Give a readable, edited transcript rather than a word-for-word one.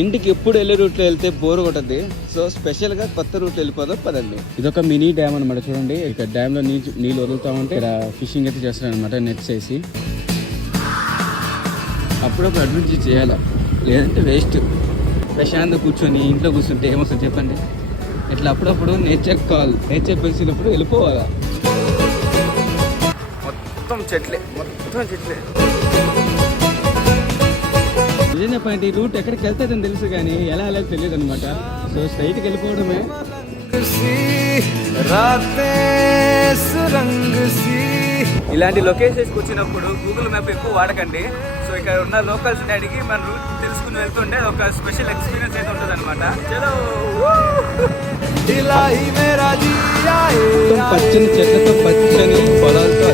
ఇంటికి ఎప్పుడు వెళ్ళే రూట్లో వెళ్తే బోర్ కొట్టద్ది. సో స్పెషల్ గా కొత్త రూట్ వెళ్ళిపోదాం పదండి. ఇదొక మినీ డ్యామ్ అనమాట. చూడండి ఇక్కడ డ్యామ్ లో నీళ్ళు వదులుతా ఉంటే ఇక్కడ ఫిషింగ్ అయితే చేస్తారు అనమాట. నెట్స్ వేసి అప్పుడప్పుడు అడ్వెంచర్ చేయాలి, లేదంటే వేస్ట్. ప్రశాంతంగా కూర్చొని ఇంట్లో కూర్చుంటే ఏమొస్తుంది చెప్పండి. ఇట్లా అప్పుడప్పుడు నేచర్ పిలిచినప్పుడు వెళ్ళిపోవాలా. మొత్తం చెట్లే. నిజంగా పాయింట్ ఈ రూట్ ఎక్కడికి వెళ్తాదని తెలుసు కానీ ఎలా వెళ్ళాలో తెలియదు అనమాట. సో స్ట్రైట్కి వెళ్ళిపోవడమే. ఇలాంటి లొకేషన్స్కి వచ్చినప్పుడు గూగుల్ మ్యాప్ ఎక్కువ వాడకండి. సో ఇక్కడ ఉన్న లోకల్స్ని అడిగి మన రూట్ తెలుసుకుని వెళ్తుంటే ఒక స్పెషల్ ఎక్స్పీరియన్స్ అయితే ఉంటుంది అనమాట. పచ్చని చెట్లతో పచ్చని పొలాలతో